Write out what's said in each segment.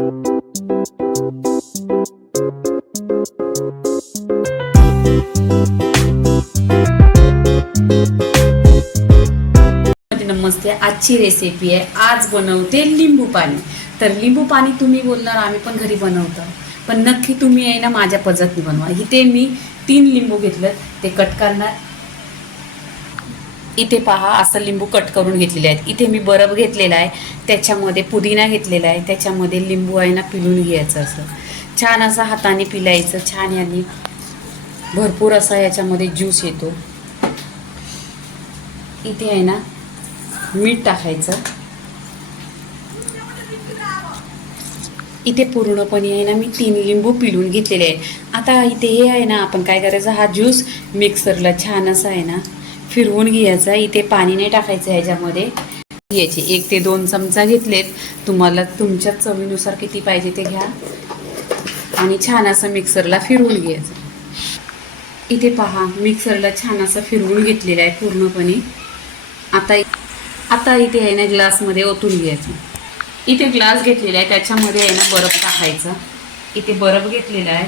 नमस्ते, आजची रेसिपी आहे. आज बनवते लिंबू पाणी. तर लिंबू पाणी तुम्ही बोलणार आम्ही पण घरी बनवतो, पण नक्की तुम्ही आहे ना माझ्या पद्धतीने बनवा. इथे मी 3 लिंबू घेतलं, ते कट करणार. इथे पहा, असं लिंबू कट करून घेतलेले आहेत. इथे मी बरफ घेतलेला आहे, त्याच्यामध्ये पुदिना घेतलेला आहे, त्याच्यामध्ये लिंबू आहे ना पिळून घ्यायचं. असं छान असं हाताने पिळायचं. छान यांनी भरपूर असा याच्यामध्ये ज्यूस येतो. इथे आहे ना मीठ टाकायचं. इथे पूर्णपणे आहे ना मी 3 लिंबू पिळून घेतलेले आहे. आता इथे हे आहे ना, आपण काय करायचं, हा ज्यूस मिक्सरला छान असा आहे ना फिरवून घ्यायचा. इथे पाणी नाही टाकायचं, ह्याच्यामध्ये घ्यायचे 1 ते 2 चमचा घेतलेत. तुम्हाला तुमच्या चवीनुसार किती पाहिजे ते घ्या आणि छान असं मिक्सरला फिरवून घ्यायचं. इथे पहा, मिक्सरला छान असं फिरवून घेतलेलं आहे पूर्णपणे. आता इथे आहे ना ग्लासमध्ये ओतून घ्यायचं. इथे ग्लास घेतलेला आहे, त्याच्यामध्ये आहे ना बर्फ टाकायचा. इथे बर्फ घेतलेला आहे.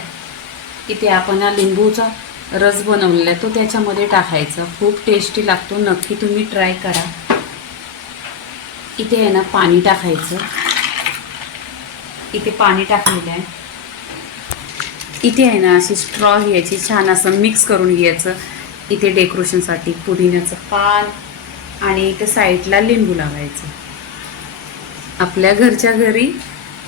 इथे आपण हा लिंबूचा रस बनवलेला आहे तो त्याच्यामध्ये टाकायचा. खूप टेस्टी लागतो, नक्की तुम्ही ट्राय करा. इथे आहे ना पाणी टाकायचं. इथे पाणी टाकलेलं आहे. इथे आहे ना अशी स्ट्रॉ घ्यायची, छान असं मिक्स करून घ्यायचं. इथे डेकोरेशनसाठी पुदिन्याचं पान आणि इथे साईडला लिंबू लावायचं. आपल्या घरच्या घरी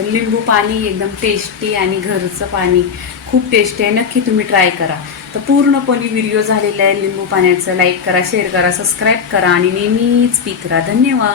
लिंबू पाणी एकदम टेस्टी आणि घरचं पाणी खूप टेस्टी आहे. नक्की तुम्ही ट्राय करा. तर पूर्णपणे व्हिडिओ झालेला आहे लिंबू पाण्याचं. लाईक करा, शेअर करा, सबस्क्राईब करा आणि नेहमीच पीत राहा. धन्यवाद.